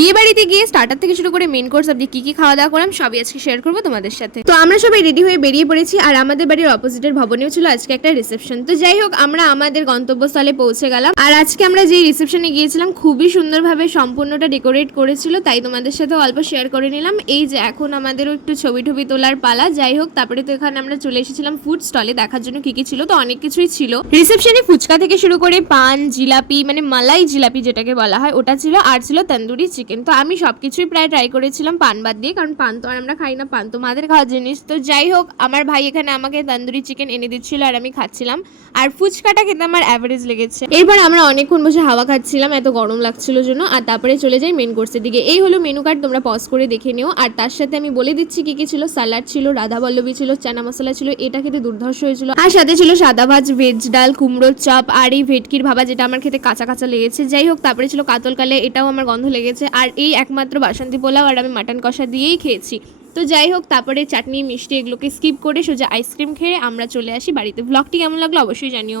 বিয়ে বাড়িতে গিয়ে স্টার্টার থেকে শুরু করে মেন কোর্স অবধি কি কি খাওয়া দাওয়া করলাম সবই আজকে শেয়ার করবো তোমাদের সাথে। তো আমরা সবাই রেডি হয়ে বেরিয়ে পড়েছি, আর আমাদের বাড়ির অপোজিটের ভবনেও ছিল আজকে একটা রিসেপশন। তো যাই হোক, আমরা আমাদের গন্তব্যস্থলে পৌঁছে গেলাম। আর আজকে আমরা যে রিসেপশনে গিয়েছিলাম খুবই সুন্দরভাবে সম্পূর্ণটা ডেকোরেট করেছিল, তাই তোমাদের সাথে অল্প শেয়ার করে নিলাম। এই যে এখন আমাদেরও একটু ছবি টবি তোলার পালা। যাই হোক, তারপরে তো এখানে আমরা চলে এসেছিলাম ফুড স্টলে দেখার জন্য কি কি ছিল। তো অনেক কিছুই ছিল রিসেপশনে, ফুচকা থেকে শুরু করে পান, জিলাপি মানে মালাই জিলাপি যেটাকে বলা হয় ওটা ছিল, আর ছিল তন্দুরি চিকেন। তো আমি সবকিছুই প্রায় ট্রাই করেছিলাম পান বাদ দিয়ে, কারণ পান তো আর আমরা খাই না, পান তো মাদের খাওয়ার জিনিস। তো যাই হোক, আমার ভাই এখানে আমাকে তন্দুরি চিকেন এনে দিচ্ছিল আর আমি খাচ্ছিলাম, আর ফুচকাটা খেতে আমার অ্যাভারেজ লেগেছে। এরপর আমরা অনেকক্ষণ বসে হাওয়া খাচ্ছিলাম, এত গরম লাগছিল জন্য। আর তারপরে চলে যাই মেন কোর্সের দিকে। এই হলো মেনু কার্ড, তোমরা পজ করে দেখে নিও। আর তার সাথে আমি বলে দিচ্ছি কি কি ছিল। স্যালাড ছিল, রাধাবল্লভী ছিল, চানা মশলা ছিল, এটা খেতে দুর্ধর্ষ হয়েছিল। আর সাথে ছিল সাদা ভাত, ভেজ ডাল, কুমড়োর চপ, আর এই ভেটকির ভাবা যেটা আমার খেতে কাঁচা কাঁচা লেগেছে। যাই হোক, তারপরে ছিল কাতল কালে, এটাও আমার গন্ধ লেগেছে। আর এই একমাত্র বাসন্তী পোলাও আর আমি মাটন কষা দিয়েই খেয়েছি। তো যাই হোক, তারপরে চাটনি মিষ্টি এগুলোকে স্কিপ করে সোজা আইসক্রিম খেয়ে আমরা চলে আসি বাড়িতে। ব্লগটি কেমন লাগলো অবশ্যই জানিও।